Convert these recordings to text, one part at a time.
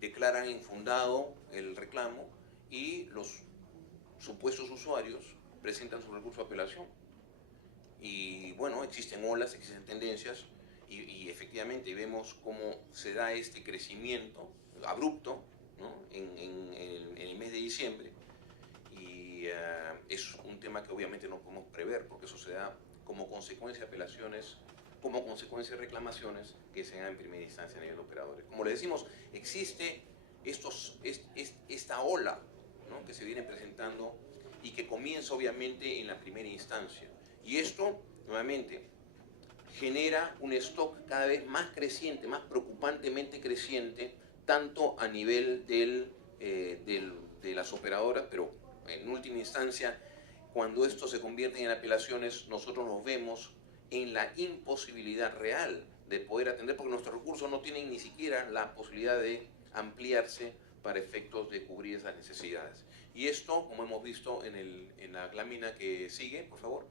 declaran infundado el reclamo y los supuestos usuarios presentan su recurso de apelación. Y bueno, existen olas, existen tendencias y efectivamente vemos cómo se da este crecimiento abrupto, ¿no? en el mes de diciembre y es un tema que obviamente no podemos prever porque eso se da como consecuencia de apelaciones, como consecuencia de reclamaciones que se dan en primera instancia a nivel de operadores. Como le decimos, existe esta ola, ¿no? que se viene presentando y que comienza obviamente en la primera instancia. Y esto, nuevamente, genera un stock cada vez más creciente, más preocupantemente creciente, tanto a nivel de las operadoras, pero en última instancia, cuando esto se convierte en apelaciones, nosotros nos vemos en la imposibilidad real de poder atender, porque nuestros recursos no tienen ni siquiera la posibilidad de ampliarse para efectos de cubrir esas necesidades. Y esto, como hemos visto en la lámina que sigue, por favor,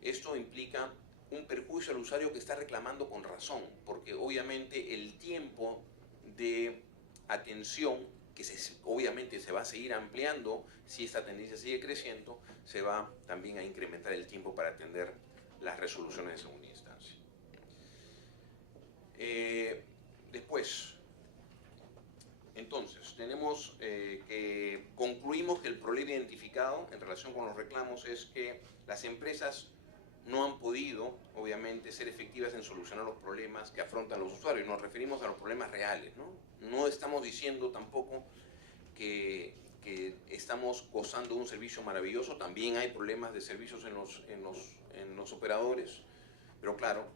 esto implica un perjuicio al usuario que está reclamando con razón, porque obviamente el tiempo de atención, que obviamente se va a seguir ampliando si esta tendencia sigue creciendo, se va también a incrementar el tiempo para atender las resoluciones de segunda instancia. Después, entonces, tenemos que concluimos que el problema identificado en relación con los reclamos es que las empresas no han podido, obviamente, ser efectivas en solucionar los problemas que afrontan los usuarios. Nos referimos a los problemas reales, ¿no? No estamos diciendo tampoco que estamos gozando de un servicio maravilloso. También hay problemas de servicios en los operadores. Pero claro,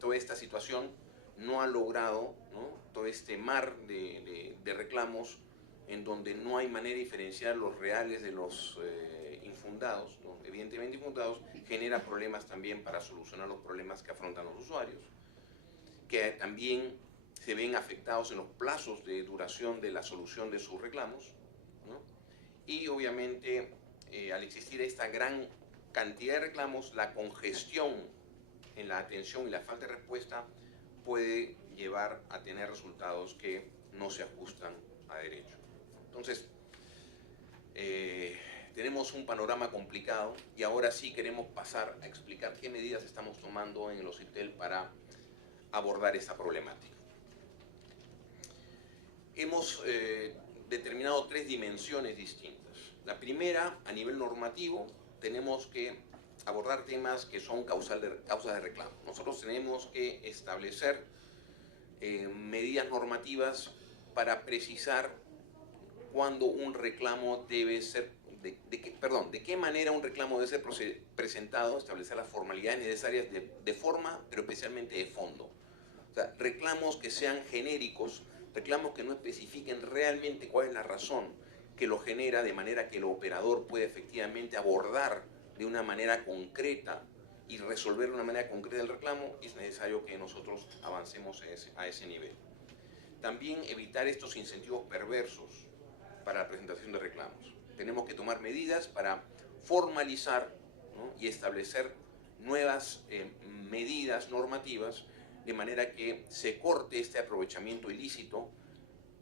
toda esta situación no ha logrado, ¿no? todo este mar de reclamos en donde no hay manera de diferenciar los reales de los infundados, ¿no? Evidentemente infundados, genera problemas también para solucionar los problemas que afrontan los usuarios, que también se ven afectados en los plazos de duración de la solución de sus reclamos, ¿no? Y obviamente al existir esta gran cantidad de reclamos, la congestión en la atención y la falta de respuesta puede llevar a tener resultados que no se ajustan a derecho. Entonces, tenemos un panorama complicado y ahora sí queremos pasar a explicar qué medidas estamos tomando en el OCIPTEL para abordar esta problemática. Hemos determinado 3 dimensiones distintas. La primera, a nivel normativo, tenemos que abordar temas que son causas de reclamo. Nosotros tenemos que establecer medidas normativas para precisar cuándo un reclamo debe ser, de qué manera un reclamo debe ser presentado, establecer las formalidades necesarias de forma, pero especialmente de fondo. O sea, reclamos que sean genéricos, reclamos que no especifiquen realmente cuál es la razón que lo genera, de manera que el operador puede efectivamente abordar de una manera concreta y resolver de una manera concreta el reclamo. Es necesario que nosotros avancemos a ese nivel. También evitar estos incentivos perversos para la presentación de reclamos. Tenemos que tomar medidas para formalizar, ¿no? y establecer nuevas medidas normativas de manera que se corte este aprovechamiento ilícito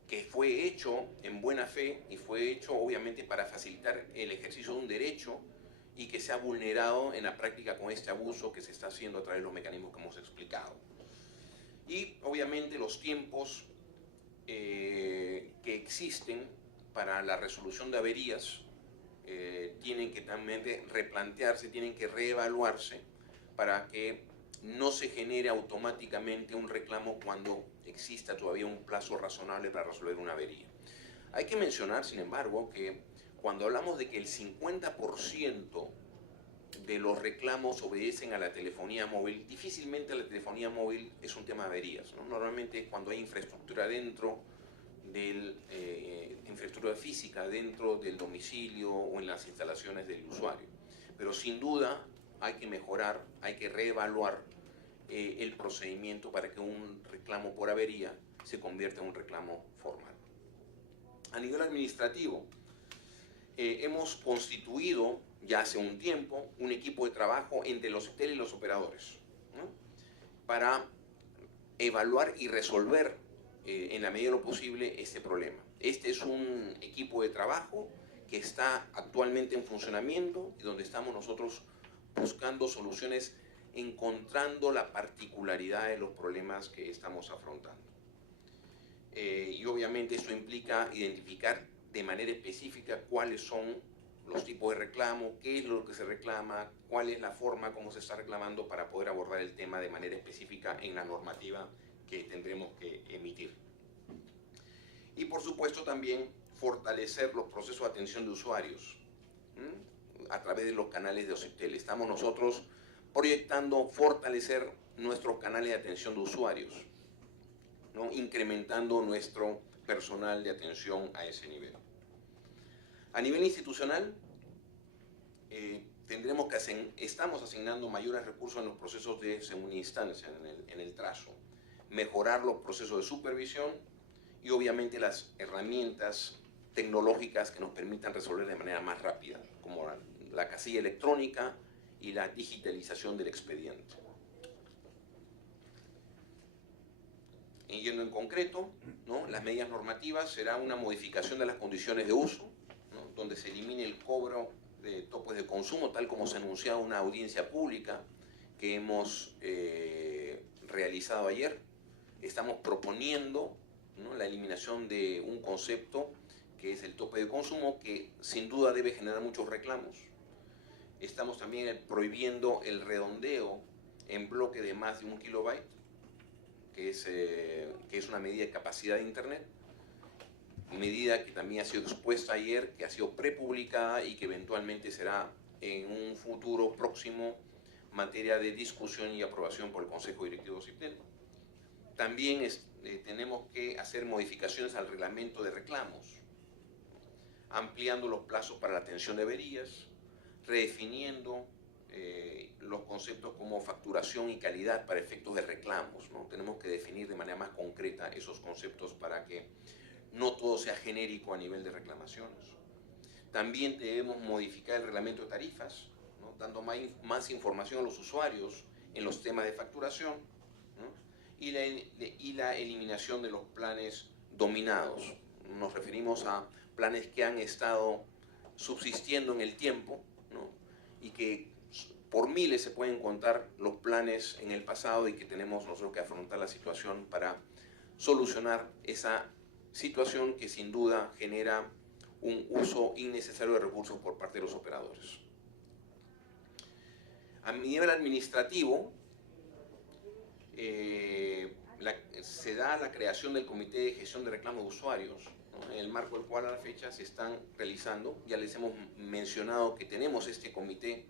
que fue hecho en buena fe y fue hecho obviamente para facilitar el ejercicio de un derecho y que se ha vulnerado en la práctica con este abuso que se está haciendo a través de los mecanismos que hemos explicado. Y obviamente los tiempos que existen para la resolución de averías tienen que también replantearse, tienen que reevaluarse para que no se genere automáticamente un reclamo cuando exista todavía un plazo razonable para resolver una avería. Hay que mencionar, sin embargo, que cuando hablamos de que el 50% de los reclamos obedecen a la telefonía móvil, difícilmente la telefonía móvil es un tema de averías, ¿no? Normalmente es cuando hay infraestructura dentro de infraestructura física dentro del domicilio o en las instalaciones del usuario. Pero sin duda hay que mejorar, hay que reevaluar el procedimiento para que un reclamo por avería se convierta en un reclamo formal. A nivel administrativo, hemos constituido ya hace un tiempo un equipo de trabajo entre los OCIPTEL y los operadores, ¿no? para evaluar y resolver en la medida de lo posible este problema. Este es un equipo de trabajo que está actualmente en funcionamiento y donde estamos nosotros buscando soluciones, encontrando la particularidad de los problemas que estamos afrontando. Y obviamente eso implica identificar de manera específica cuáles son los tipos de reclamo, qué es lo que se reclama, cuál es la forma como se está reclamando para poder abordar el tema de manera específica en la normativa que tendremos que emitir. Y por supuesto también fortalecer los procesos de atención de usuarios a través de los canales de OCIPTEL. Estamos nosotros proyectando fortalecer nuestros canales de atención de usuarios, ¿no? Incrementando nuestro personal de atención a ese nivel. A nivel institucional, estamos asignando mayores recursos en los procesos de segunda instancia, en el trazo, mejorar los procesos de supervisión y obviamente las herramientas tecnológicas que nos permitan resolver de manera más rápida, como la casilla electrónica y la digitalización del expediente. Yendo en concreto, ¿no? Las medidas normativas será una modificación de las condiciones de uso, ¿no? Donde se elimine el cobro de topes de consumo, tal como se anunció en una audiencia pública que hemos realizado ayer. Estamos proponiendo, ¿no?, la eliminación de un concepto que es el tope de consumo, que sin duda debe generar muchos reclamos. Estamos también prohibiendo el redondeo en bloque de más de 1 kilobyte, que es una medida de capacidad de Internet, medida que también ha sido expuesta ayer, que ha sido prepublicada y que eventualmente será en un futuro próximo materia de discusión y aprobación por el Consejo Directivo de OCIPTEL. También tenemos que hacer modificaciones al reglamento de reclamos, ampliando los plazos para la atención de averías, redefiniendo los conceptos como facturación y calidad para efectos de reclamos, ¿no? Tenemos que definir de manera más concreta esos conceptos para que no todo sea genérico a nivel de reclamaciones. También debemos modificar el reglamento de tarifas, ¿no?, dando más información a los usuarios en los temas de facturación, ¿no?, y la eliminación de los planes dominados. Nos referimos a planes que han estado subsistiendo en el tiempo, ¿no?, y que por miles se pueden contar los planes en el pasado y que tenemos nosotros que afrontar la situación para solucionar esa situación que sin duda genera un uso innecesario de recursos por parte de los operadores. A nivel administrativo, se da la creación del Comité de Gestión de Reclamos de Usuarios, ¿no?, en el marco del cual a la fecha se están realizando. Ya les hemos mencionado que tenemos este comité,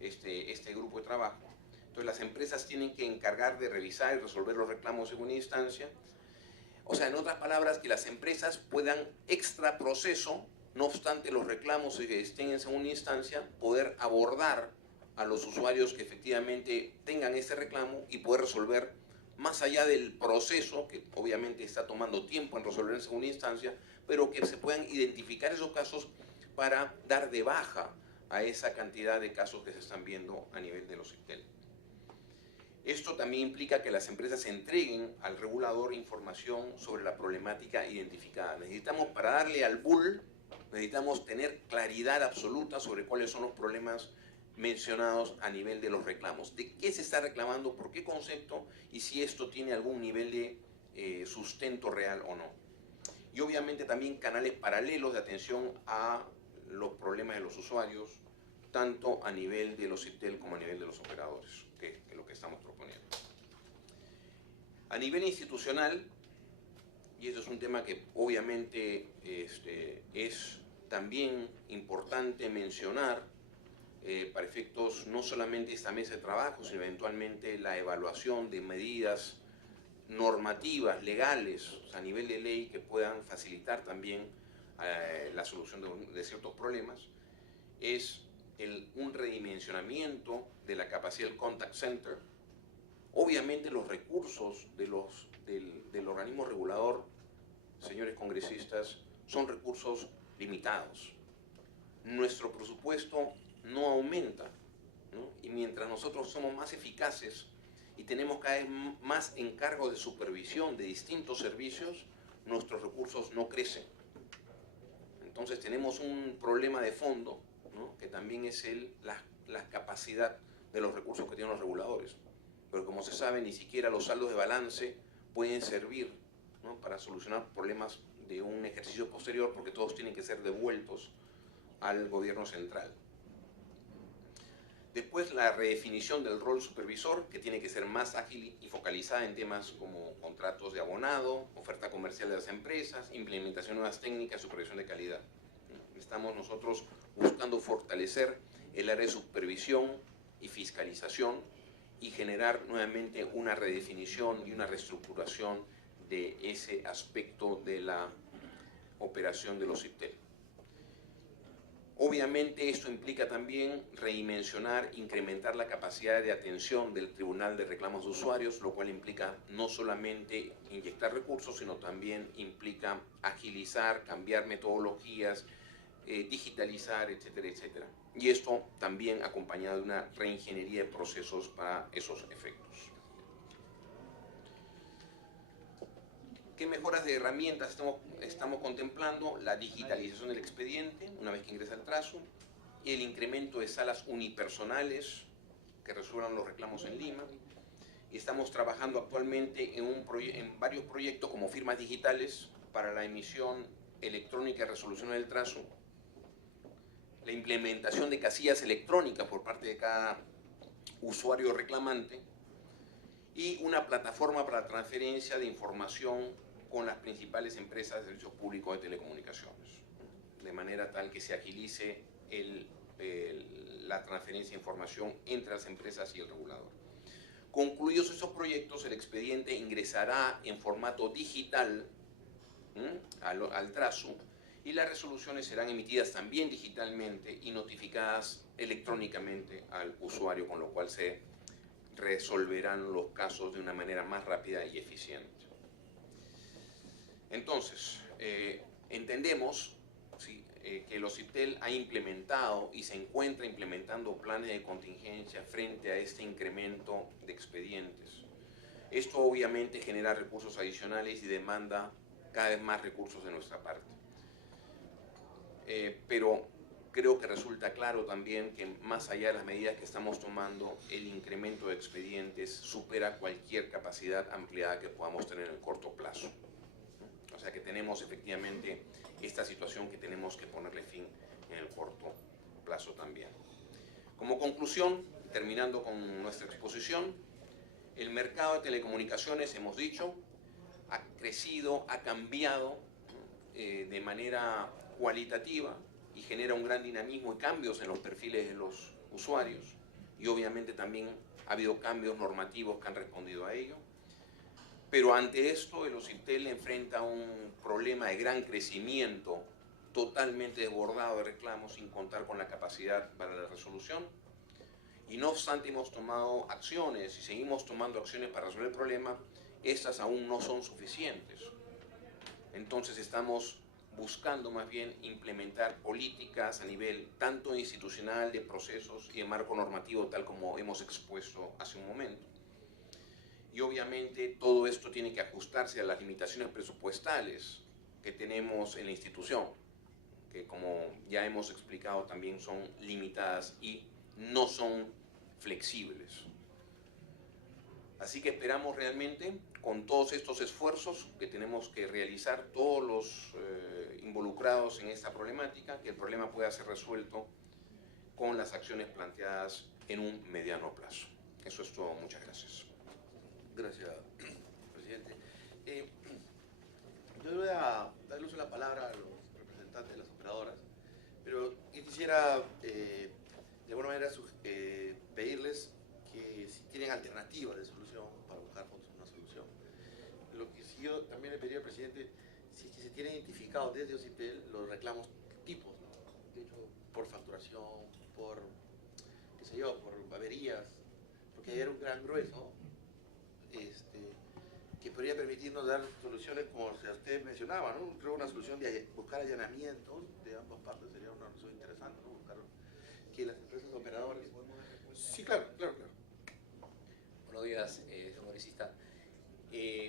este grupo de trabajo. Entonces las empresas tienen que encargar de revisar y resolver los reclamos en segunda instancia. O sea, en otras palabras, que las empresas puedan extra proceso, no obstante los reclamos que estén en segunda instancia, poder abordar a los usuarios que efectivamente tengan ese reclamo y poder resolver más allá del proceso, que obviamente está tomando tiempo en resolver en segunda instancia, pero que se puedan identificar esos casos para dar de baja a esa cantidad de casos que se están viendo a nivel de los OCIPTEL. Esto también implica que las empresas entreguen al regulador información sobre la problemática identificada. Necesitamos, para darle al bull, necesitamos tener claridad absoluta sobre cuáles son los problemas mencionados a nivel de los reclamos. De qué se está reclamando, por qué concepto y si esto tiene algún nivel de sustento real o no. Y obviamente también canales paralelos de atención a los problemas de los usuarios, tanto a nivel de los OCIPTEL como a nivel de los operadores, que es lo que estamos proponiendo. A nivel institucional, y esto es un tema que obviamente es también importante mencionar para efectos no solamente esta mesa de trabajo, sino eventualmente la evaluación de medidas normativas, legales, o sea, a nivel de ley, que puedan facilitar también la solución de ciertos problemas, es un redimensionamiento de la capacidad del contact center. Obviamente los recursos del organismo regulador, señores congresistas, son recursos limitados. Nuestro presupuesto no aumenta, ¿no? Y mientras nosotros somos más eficaces y tenemos cada vez más encargos de supervisión de distintos servicios, nuestros recursos no crecen. Entonces tenemos un problema de fondo, ¿no?, que también es la capacidad de los recursos que tienen los reguladores. Pero como se sabe, ni siquiera los saldos de balance pueden servir, ¿no?, para solucionar problemas de un ejercicio posterior, porque todos tienen que ser devueltos al gobierno central. Después, la redefinición del rol supervisor, que tiene que ser más ágil y focalizada en temas como contratos de abonado, oferta comercial de las empresas, implementación de nuevas técnicas, supervisión de calidad. Estamos nosotros buscando fortalecer el área de supervisión y fiscalización y generar nuevamente una redefinición y una reestructuración de ese aspecto de la operación de los IPTEL. Obviamente esto implica también redimensionar, incrementar la capacidad de atención del Tribunal de Reclamos de Usuarios, lo cual implica no solamente inyectar recursos, sino también implica agilizar, cambiar metodologías, digitalizar, etcétera, etcétera. Y esto también acompañado de una reingeniería de procesos para esos efectos. ¿Qué mejoras de herramientas estamos contemplando? La digitalización del expediente, una vez que ingresa el trazo, y el incremento de salas unipersonales que resuelvan los reclamos en Lima. Y estamos trabajando actualmente en varios proyectos como firmas digitales para la emisión electrónica y resolución del trazo, la implementación de casillas electrónicas por parte de cada usuario reclamante y una plataforma para transferencia de información con las principales empresas de servicios públicos de telecomunicaciones, de manera tal que se agilice la transferencia de información entre las empresas y el regulador. Concluidos estos proyectos, el expediente ingresará en formato digital al trazo y las resoluciones serán emitidas también digitalmente y notificadas electrónicamente al usuario, con lo cual se resolverán los casos de una manera más rápida y eficiente. Entonces, entendemos que los IPTEL ha implementado y se encuentra implementando planes de contingencia frente a este incremento de expedientes. Esto obviamente genera recursos adicionales y demanda cada vez más recursos de nuestra parte. Pero creo que resulta claro también que más allá de las medidas que estamos tomando, el incremento de expedientes supera cualquier capacidad ampliada que podamos tener en el corto plazo. O sea que tenemos efectivamente esta situación que tenemos que ponerle fin en el corto plazo también. Como conclusión, terminando con nuestra exposición, el mercado de telecomunicaciones, hemos dicho, ha crecido, ha cambiado de manera cualitativa y genera un gran dinamismo y cambios en los perfiles de los usuarios, y obviamente también ha habido cambios normativos que han respondido a ello. Pero ante esto, el OCIPTEL enfrenta un problema de gran crecimiento totalmente desbordado de reclamos sin contar con la capacidad para la resolución. Y no obstante hemos tomado acciones y seguimos tomando acciones para resolver el problema, estas aún no son suficientes. Entonces estamos buscando más bien implementar políticas a nivel tanto institucional, de procesos y de marco normativo, tal como hemos expuesto hace un momento. Y obviamente todo esto tiene que ajustarse a las limitaciones presupuestales que tenemos en la institución, que como ya hemos explicado también son limitadas y no son flexibles. Así que esperamos realmente, con todos estos esfuerzos que tenemos que realizar todos los involucrados en esta problemática, que el problema pueda ser resuelto con las acciones planteadas en un mediano plazo. Eso es todo. Muchas gracias. Gracias, presidente. Yo voy a darle uso de la palabra a los representantes de las operadoras, pero yo quisiera de alguna manera pedirles que si tienen alternativas de solución para buscar una solución. Lo que sí yo también le pediría al presidente, si es que se tienen identificados desde OCIPTEL los reclamos tipos, ¿no? De hecho, por facturación, por, qué sé yo, por averías, porque hay un gran grueso que podría permitirnos dar soluciones como usted mencionaba, ¿no? Creo una solución de buscar allanamientos de ambas partes sería una solución interesante, ¿no? Buscar que las empresas operadoras... Sí, claro. Bueno, buenos días, señor congresista.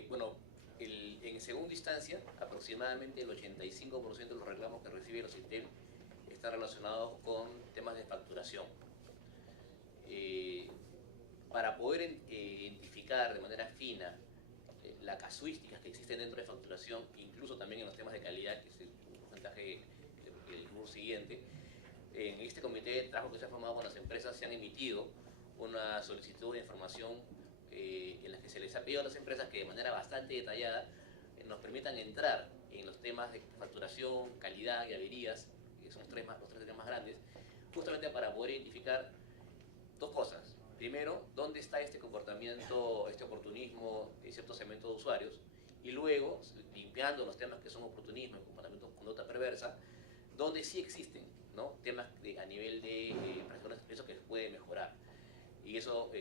Bueno, en segunda instancia, aproximadamente el 85% de los reclamos que recibe el OCITEL están relacionados con temas de facturación. Para poder identificar de manera fina las casuísticas que existen dentro de facturación, incluso también en los temas de calidad, que es el porcentaje del rubro siguiente, en este comité de trabajo que se ha formado con las empresas se han emitido una solicitud de información en la que se les ha pedido a las empresas que de manera bastante detallada nos permitan entrar en los temas de facturación, calidad y averías, que son los tres temas más grandes, justamente para poder identificar dos cosas. Primero, dónde está este comportamiento, este oportunismo de ciertos segmentos de usuarios, y luego, limpiando los temas que son oportunismo y comportamiento con conducta perversa, donde sí existen, ¿no?, temas a nivel de prestaciones de servicios que se puede mejorar. Y eso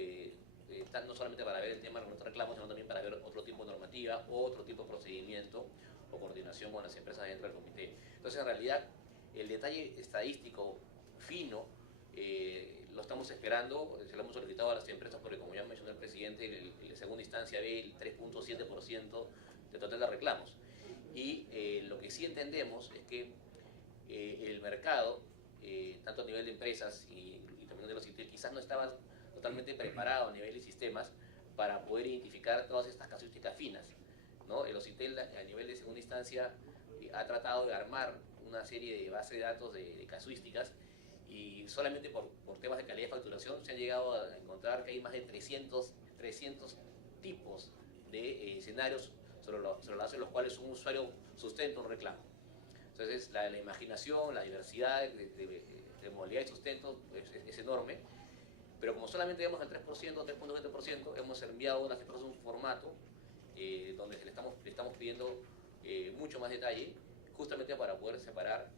no solamente para ver el tema de los reclamos, sino también para ver otro tipo de normativa, otro tipo de procedimiento o coordinación con las empresas dentro del comité. Entonces, en realidad, el detalle estadístico fino lo estamos esperando, se lo hemos solicitado a las empresas porque, como ya mencionó el presidente, en segunda instancia ve el 3.7% de total de reclamos. Y lo que sí entendemos es que el mercado, tanto a nivel de empresas y también de los OCITEL, quizás no estaba totalmente preparado a nivel de sistemas para poder identificar todas estas casuísticas finas, ¿no? El OCITEL a nivel de segunda instancia ha tratado de armar una serie de bases de datos de casuísticas, y solamente por temas de calidad de facturación se han llegado a encontrar que hay más de 300 tipos de escenarios sobre la base de los cuales un usuario sustenta un reclamo. Entonces, la imaginación, la diversidad de modalidad de sustento es enorme, pero como solamente vemos el 3%, 3.7%, hemos enviado a las empresas un formato donde le estamos pidiendo mucho más detalle, justamente para poder separar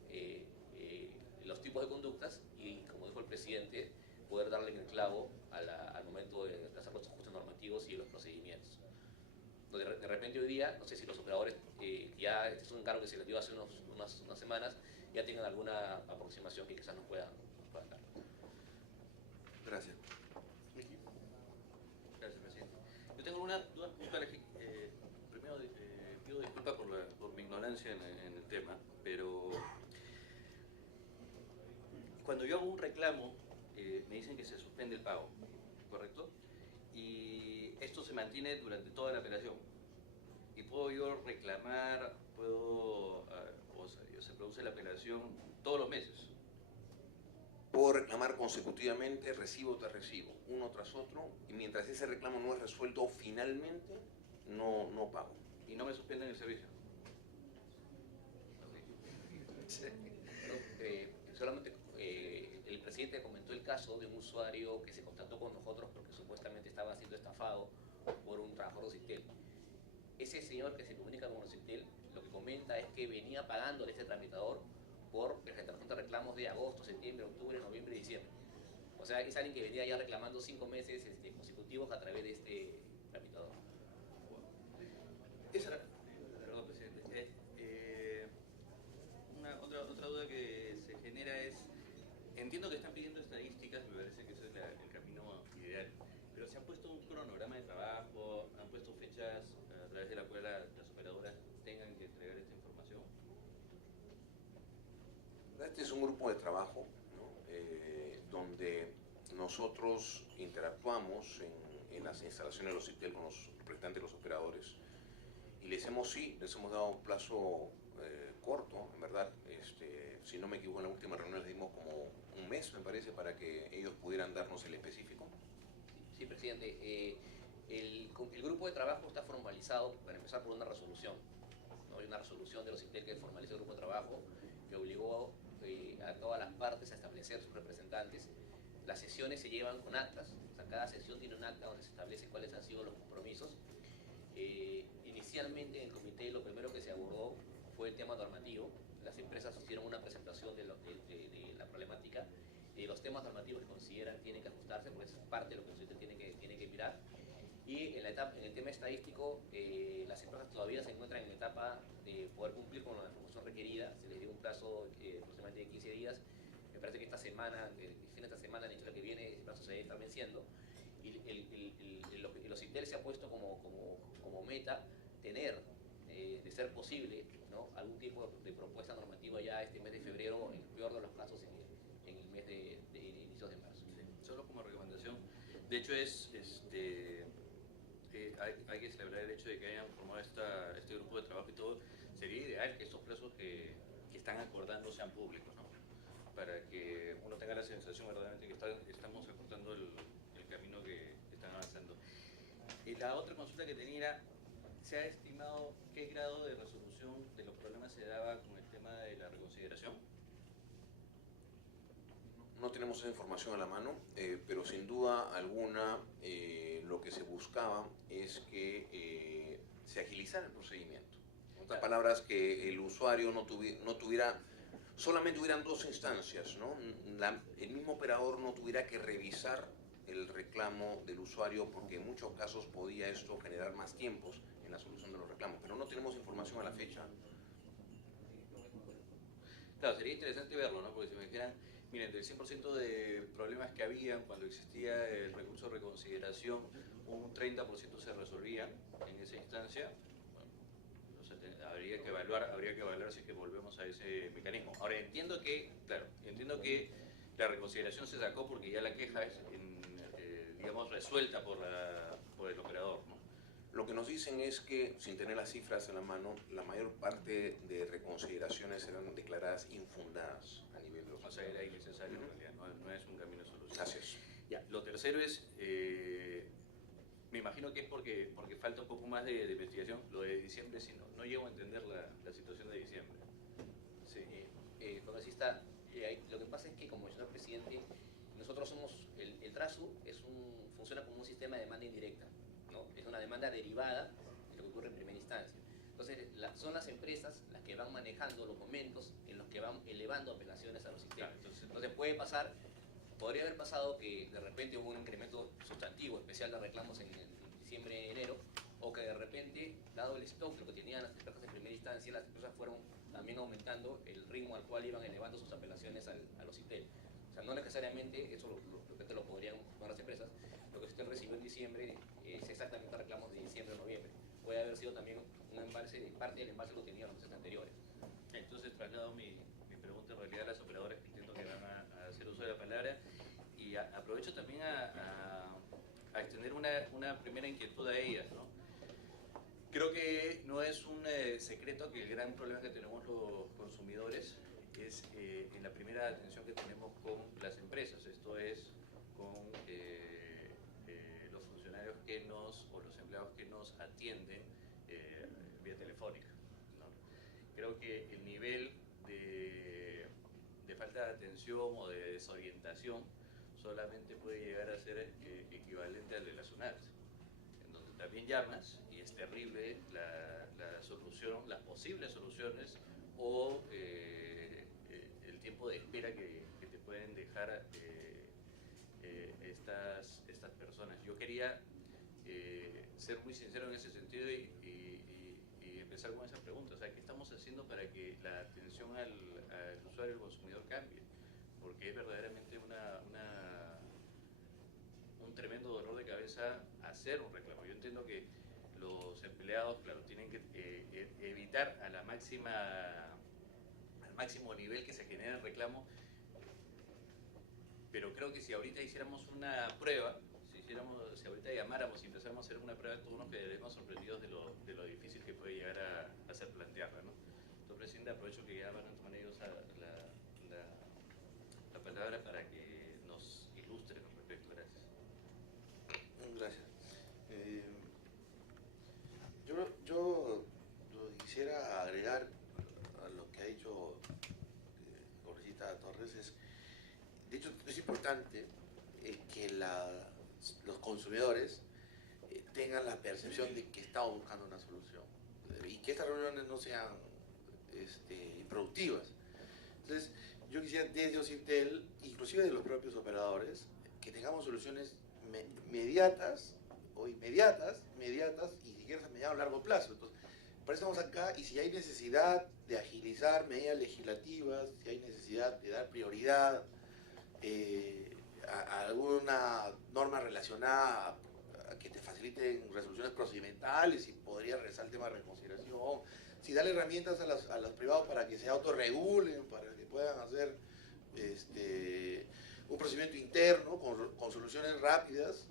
los tipos de conductas y, como dijo el presidente, poder darle en el clavo al momento de hacer los ajustes normativos y los procedimientos. De repente hoy día, no sé si los operadores, ya este es un encargo que se les dio hace unas semanas, ya tengan alguna aproximación que quizás nos puedan dar. Gracias. Gracias, presidente. Yo tengo una duda puntual. Primero pido disculpas por mi ignorancia en el tema, pero cuando yo hago un reclamo, me dicen que se suspende el pago, ¿correcto? Y esto se mantiene durante toda la operación. Y puedo yo reclamar, se produce la apelación todos los meses. Puedo reclamar consecutivamente, recibo tras recibo, uno tras otro, y mientras ese reclamo no es resuelto finalmente, no pago. Y no me suspenden el servicio. Solamente el presidente comentó el caso de un usuario que se contactó con nosotros porque supuestamente estaba siendo estafado por un trabajador de OCITEL. Ese señor que se comunica con OCITEL lo que comenta es que venía pagándole este tramitador por presentación de reclamos de agosto, septiembre, octubre, noviembre y diciembre. O sea, es alguien que venía ya reclamando 5 meses consecutivos a través de este tramitador. Perdón, presidente. Otra duda que se genera es, entiendo que están pidiendo estadísticas, me parece que ese es el camino ideal, pero ¿se han puesto un cronograma de trabajo, han puesto fechas a través de la cual las operadoras tengan que entregar esta información? Este es un grupo de trabajo, ¿no?, donde nosotros interactuamos en las instalaciones de los OCITEL con los representantes de los operadores, y les hemos dado un plazo corto, en verdad. Si no me equivoco, en la última reunión les dimos como un mes, me parece, para que ellos pudieran darnos el específico. Sí, presidente. El grupo de trabajo está formalizado, para empezar, por una resolución, ¿no? Hay una resolución de los OCITEL que formaliza el grupo de trabajo, que obligó a todas las partes a establecer sus representantes. Las sesiones se llevan con actas, o sea, cada sesión tiene un acta donde se establece cuáles han sido los compromisos. Inicialmente en el comité lo primero que se abordó fue el tema normativo. Las empresas hicieron una presentación de la problemática, de los temas normativos que consideran tienen que ajustarse, porque es parte de lo que el OCITEL tiene que mirar. Y en el tema estadístico, las empresas todavía se encuentran en la etapa de poder cumplir con la información requerida. Se les dio un plazo aproximadamente de 15 días. Me parece que esta semana, el fin de esta semana, el hecho de la que viene, ese plazo se debe estar venciendo. Y los ITEL se ha puesto como meta tener, de ser posible, ¿no?, algún tipo de propuesta normativa ya este mes de febrero, en el peor de los casos en el mes de inicios de marzo. Solo como recomendación, de hecho hay que celebrar el hecho de que hayan formado este grupo de trabajo y todo. Sería ideal que estos plazos que están acordando sean públicos, ¿no?, para que uno tenga la sensación verdaderamente que estamos acortando el camino que están avanzando. Y la otra consulta que tenía era, ¿se ha estimado qué grado de resolución de los problemas se daba con el tema de la reconsideración? No tenemos esa información a la mano, pero sin duda alguna lo que se buscaba es que se agilizara el procedimiento. En otras palabras, que el usuario no tuviera, solamente hubieran dos instancias, ¿no? El mismo operador no tuviera que revisar el reclamo del usuario, porque en muchos casos podía esto generar más tiempos en la solución de los reclamos, pero no tenemos información a la fecha. Claro, sería interesante verlo, ¿no? Porque si me dijeran, miren, del 100% de problemas que habían cuando existía el recurso de reconsideración, un 30% se resolvían en esa instancia. Bueno, o sea, habría que evaluar si es que volvemos a ese mecanismo. Ahora, entiendo que la reconsideración se sacó porque ya la queja es, digamos, resuelta por el operador, ¿no? Lo que nos dicen es que, sin tener las cifras en la mano, la mayor parte de reconsideraciones eran declaradas infundadas a nivel de los... O sea, era innecesario en realidad, no es un camino de solución. Gracias. Ya, lo tercero es, me imagino que es porque falta un poco más de investigación. Lo de diciembre, sí, no llego a entender la situación de diciembre. Sí, congresista, lo que pasa es que, como mencionó el presidente, nosotros somos, el TRASU funciona como un sistema de demanda indirecta, ¿no? Es una demanda derivada de lo que ocurre en primera instancia. Entonces, son las empresas las que van manejando los momentos en los que van elevando apelaciones a los sistemas. Claro, entonces podría haber pasado que de repente hubo un incremento sustantivo, especial de reclamos en diciembre, enero, o que de repente, dado el stock, lo que tenían las empresas en primera instancia, las empresas fueron también aumentando el ritmo al cual iban elevando sus apelaciones a los ITEL. O sea, no necesariamente, eso lo podrían tomar las empresas, lo que usted recibió en diciembre es exactamente reclamos de diciembre o noviembre. Puede haber sido también un embalse, parte del embalse lo tenían los meses anteriores. Entonces traslado mi pregunta en realidad a las operadoras que entiendo que van a hacer uso de la palabra, y aprovecho también a extender una primera inquietud a ellas, ¿no? Creo que no es un secreto que el gran problema que tenemos los consumidores es en la primera atención que tenemos con las empresas, esto es con los funcionarios o los empleados que nos atienden vía telefónica, ¿no? Creo que el nivel de falta de atención o de desorientación solamente puede llegar a ser equivalente al de la SUNAT, en donde también llamas y es terrible la solución, las posibles soluciones o el tiempo de espera que te pueden dejar estas personas. Yo quería ser muy sincero en ese sentido y empezar con esa pregunta, o sea, ¿qué estamos haciendo para que la atención al usuario, al consumidor cambie? Porque es verdaderamente un tremendo dolor de cabeza hacer un reclamo. Yo entiendo que los empleados, claro, tienen que evitar al máximo nivel que se genere el reclamo, pero creo que si ahorita hiciéramos una prueba, si ahorita llamáramos y empezáramos a hacer una prueba de turnos, quedaríamos sorprendidos de lo difícil que puede llegar a ser plantearla, ¿no? Entonces, presidente, aprovecho que ya van a tomar ellos la palabra para que nos ilustren al respecto. Gracias. Gracias. Yo quisiera agregar a lo que ha dicho Congresista Torres. De hecho, es importante que los consumidores tengan la percepción de que estamos buscando una solución y que estas reuniones no sean improductivas. Entonces, yo quisiera desde Ocitel, inclusive de los propios operadores, que tengamos soluciones inmediatas y si quieres a mediano o largo plazo. Entonces, por eso estamos acá, y si hay necesidad de agilizar medidas legislativas, si hay necesidad de dar prioridad a alguna norma relacionada a que te facilite faciliten resoluciones procedimentales, si podría regresar el tema de reconsideración, si darle herramientas a los privados para que se autorregulen, para que puedan hacer un procedimiento interno con soluciones rápidas.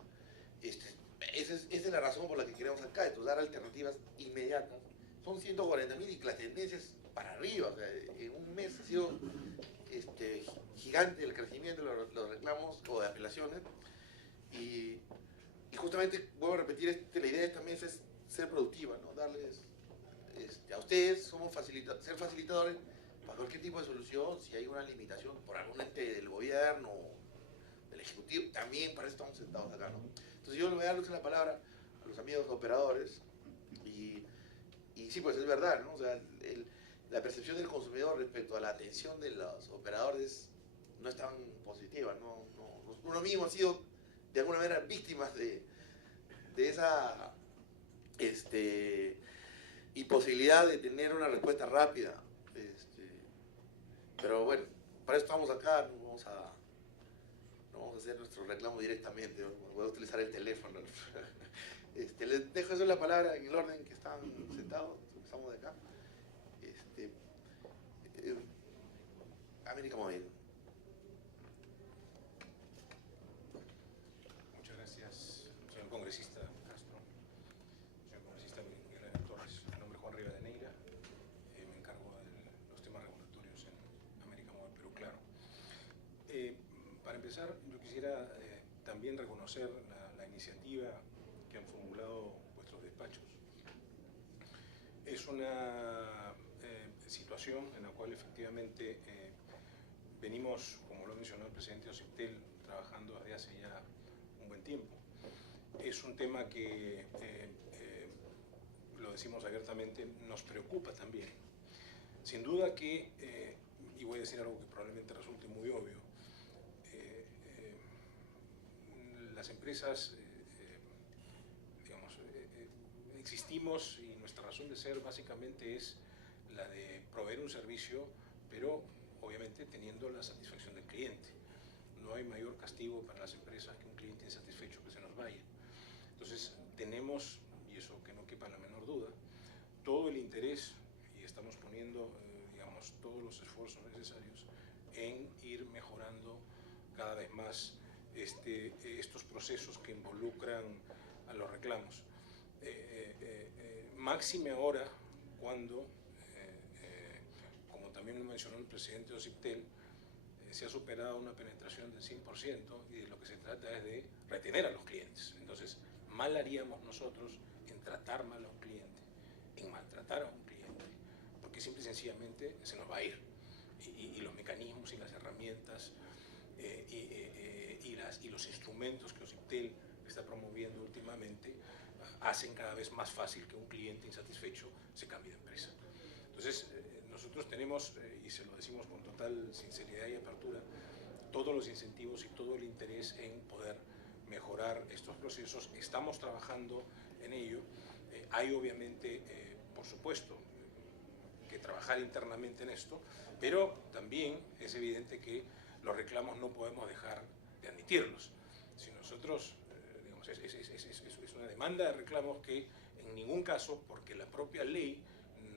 Esa es la razón por la que queremos acá, entonces dar alternativas inmediatas. Son 140.000 y las tendencias para arriba, o sea, en un mes ha sido gigante el crecimiento de los reclamos o de apelaciones, y justamente, vuelvo a repetir, la idea de esta mesa es ser productiva, ¿no? Darles, a ustedes somos ser facilitadores para cualquier tipo de solución. Si hay una limitación por algún ente del gobierno, del ejecutivo, también para eso estamos sentados acá, ¿no? Entonces yo le voy a dar la palabra a los amigos operadores, y sí, pues es verdad, ¿no? O sea, la percepción del consumidor respecto a la atención de los operadores no es tan positiva, ¿no? Uno mismo ha sido de alguna manera víctimas de esa imposibilidad de tener una respuesta rápida. Pero bueno, para eso estamos acá, no vamos a hacer nuestro reclamo directamente, ¿no? Voy a utilizar el teléfono. Les dejo eso en la palabra en el orden que están sentados, empezamos de acá. América Móvil. Muchas gracias, señor congresista Castro, señor congresista Miguel Torres. Mi nombre es Juan Rivadeneira, me encargo de los temas regulatorios en América Móvil, Perú Claro. Para empezar, yo quisiera también reconocer la iniciativa que han formulado vuestros despachos. Es una situación en la cual efectivamente venimos, como lo mencionó el presidente Ociptel, trabajando desde hace ya un buen tiempo. Es un tema que, lo decimos abiertamente, nos preocupa también. Sin duda que, y voy a decir algo que probablemente resulte muy obvio, las empresas, existimos y nuestra razón de ser básicamente es la de proveer un servicio, pero obviamente teniendo la satisfacción del cliente. No hay mayor castigo para las empresas que un cliente insatisfecho que se nos vaya. Entonces tenemos, y eso que no quepa la menor duda, todo el interés, y estamos poniendo todos los esfuerzos necesarios en ir mejorando cada vez más estos procesos que involucran a los reclamos. Máxime ahora cuando, como también lo mencionó el presidente Ociptel, se ha superado una penetración del 100% y de lo que se trata es de retener a los clientes. Entonces, mal haríamos nosotros en tratar mal a un cliente, en maltratar a un cliente, porque simple y sencillamente se nos va a ir. Y los mecanismos y las herramientas y los instrumentos que Ociptel está promoviendo últimamente hacen cada vez más fácil que un cliente insatisfecho se cambie de empresa. Entonces, nosotros tenemos, y se lo decimos con total sinceridad y apertura, todos los incentivos y todo el interés en poder mejorar estos procesos. Estamos trabajando en ello. Hay obviamente, por supuesto, que trabajar internamente en esto, pero también es evidente que los reclamos no podemos dejar de admitirlos. Si nosotros, es una demanda de reclamos que en ningún caso, porque la propia ley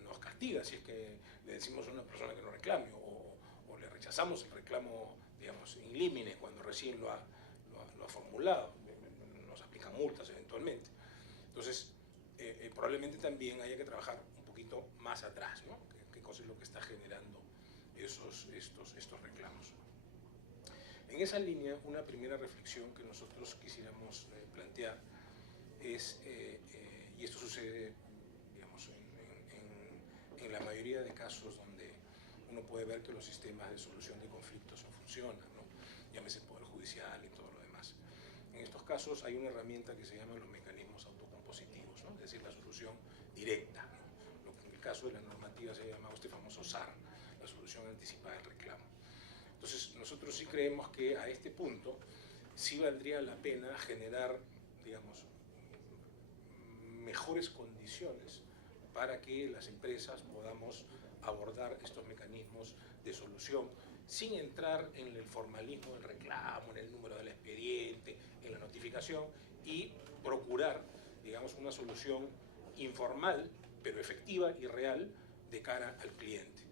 nos castiga si es que le decimos a una persona que no reclame o le rechazamos el reclamo, in limine, cuando recién lo ha formulado, nos aplican multas eventualmente. Entonces, probablemente también haya que trabajar un poquito más atrás, ¿no? ¿Qué cosa es lo que está generando estos reclamos? En esa línea, una primera reflexión que nosotros quisiéramos plantear es, y esto sucede, en la mayoría de casos donde uno puede ver que los sistemas de solución de conflictos no funcionan, ¿no? Llámese el Poder Judicial y todo lo demás. En estos casos hay una herramienta que se llama los mecanismos autocompositivos, ¿no? Es decir, la solución directa, ¿no? Lo que en el caso de la normativa se llama este famoso SAR, la solución anticipada del reclamo. Entonces, nosotros sí creemos que a este punto sí valdría la pena generar, mejores condiciones para que las empresas podamos abordar estos mecanismos de solución sin entrar en el formalismo del reclamo, en el número del expediente, en la notificación, y procurar digamos, una solución informal, pero efectiva y real de cara al cliente.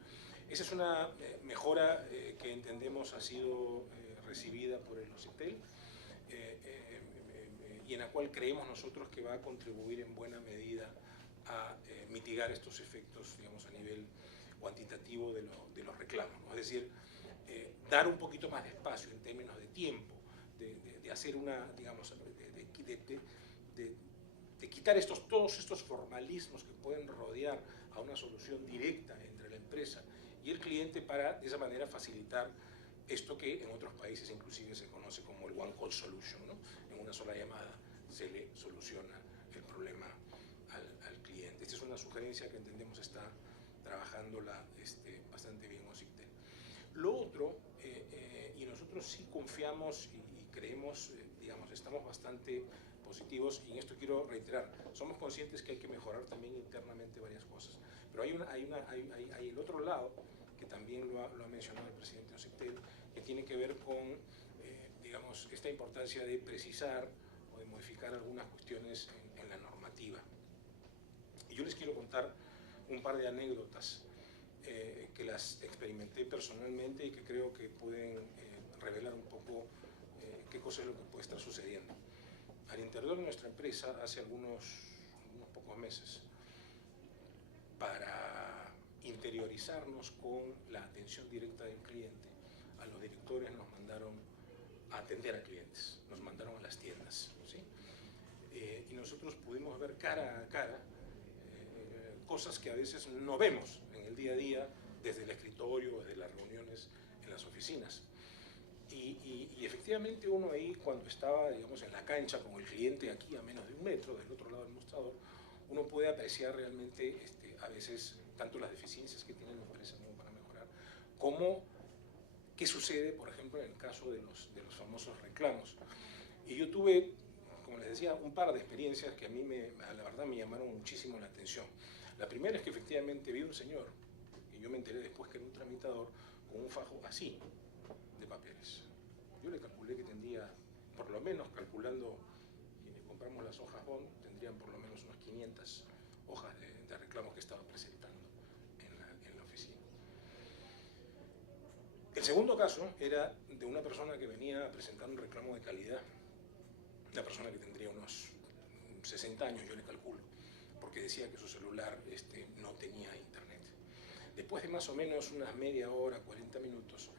Esa es una mejora que entendemos ha sido recibida por el OCIPTEL y en la cual creemos nosotros que va a contribuir en buena medida a mitigar estos efectos, digamos, a nivel cuantitativo de los reclamos, ¿no? Es decir, dar un poquito más de espacio en términos de tiempo, de hacer una, digamos, de quitar todos estos formalismos que pueden rodear a una solución directa entre la empresa y el cliente para, de esa manera, facilitar esto que en otros países inclusive se conoce como el One Call Solution, ¿no? En una sola llamada se le soluciona el problema al cliente. Esta es una sugerencia que entendemos está trabajándola bastante bien OCIPTEL. Lo otro, y nosotros sí confiamos y creemos, digamos, estamos bastante positivos, y en esto quiero reiterar, somos conscientes que hay que mejorar también internamente varias cosas, pero hay el otro lado, que también lo ha mencionado el presidente OCIPTEL, que tiene que ver con, digamos, esta importancia de precisar o de modificar algunas cuestiones en la normativa. Y yo les quiero contar un par de anécdotas que las experimenté personalmente y que creo que pueden revelar un poco qué cosa es lo que puede estar sucediendo. Al interior de nuestra empresa, hace unos pocos meses, para interiorizarnos con la atención directa del cliente, a los directores nos mandaron a atender a clientes, nos mandaron a las tiendas, ¿sí? Y nosotros pudimos ver cara a cara cosas que a veces no vemos en el día a día desde el escritorio, desde las reuniones en las oficinas. Y efectivamente uno ahí, cuando estaba, digamos, en la cancha con el cliente aquí a menos de 1 metro, del otro lado del mostrador, uno puede apreciar realmente a veces tanto las deficiencias que tiene la empresa como para mejorar, como qué sucede, por ejemplo, en el caso de los famosos reclamos. Y yo tuve, como les decía, un par de experiencias que a mí, la verdad, me llamaron muchísimo la atención. La primera es que efectivamente vi un señor, y yo me enteré después que era un tramitador, con un fajo así de papeles. Yo le calculé que tendría, por lo menos calculando, quienes compramos las hojas Bond, tendrían por lo menos unas 500 hojas de reclamos que estaba presentando en la oficina. El segundo caso era de una persona que venía a presentar un reclamo de calidad, una persona que tendría unos 60 años, yo le calculo, porque decía que su celular no tenía internet. Después de más o menos unas media hora, 40 minutos,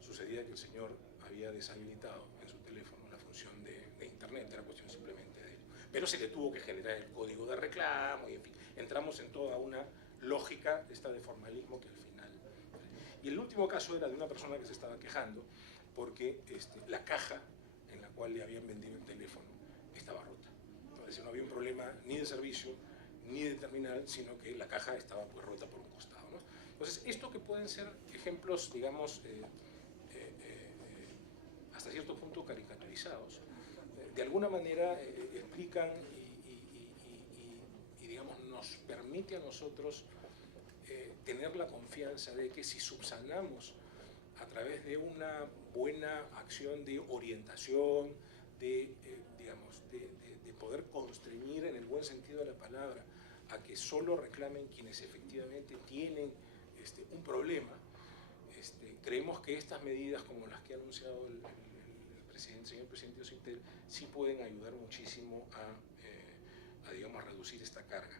sucedía que el señor había deshabilitado en su teléfono la función de internet, era cuestión simplemente de ello. Pero se le tuvo que generar el código de reclamo, y en fin, entramos en toda una lógica de formalismo que al final... Y el último caso era de una persona que se estaba quejando porque la caja en la cual le habían vendido el teléfono estaba rota. Entonces no había un problema ni de servicio ni de terminal, sino que la caja estaba pues rota por un costado, ¿no? Entonces, esto que pueden ser ejemplos, digamos, hasta cierto punto caricaturizados, de alguna manera explican y, digamos, nos permite a nosotros tener la confianza de que si subsanamos a través de una buena acción de orientación, digamos, de poder constreñir en el buen sentido de la palabra a que solo reclamen quienes efectivamente tienen un problema, creemos que estas medidas como las que ha anunciado el señor presidente OCIPTEL sí pueden ayudar muchísimo a digamos, reducir esta carga.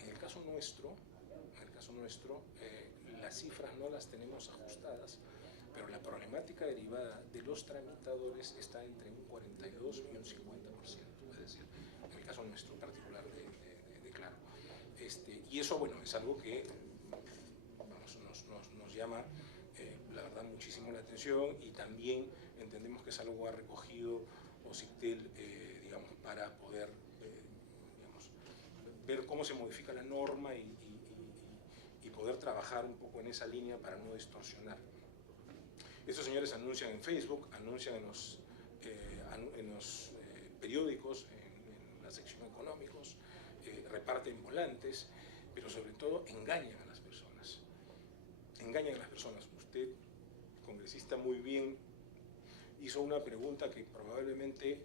En el caso nuestro, las cifras no las tenemos ajustadas, pero la problemática derivada de los tramitadores está entre un 42 y un 50%, es decir, en el caso nuestro particular de Claro. Y eso, bueno, es algo que vamos, nos llama, la verdad, muchísimo la atención, y también entendemos que es algo que ha recogido OCIPTEL, digamos, para poder digamos, ver cómo se modifica la norma y poder trabajar un poco en esa línea para no distorsionar. Estos señores anuncian en Facebook, anuncian en los periódicos, en la sección económicos, reparten volantes, pero sobre todo engañan a las personas. Engañan a las personas. Usted, congresista, muy bien hizo una pregunta que probablemente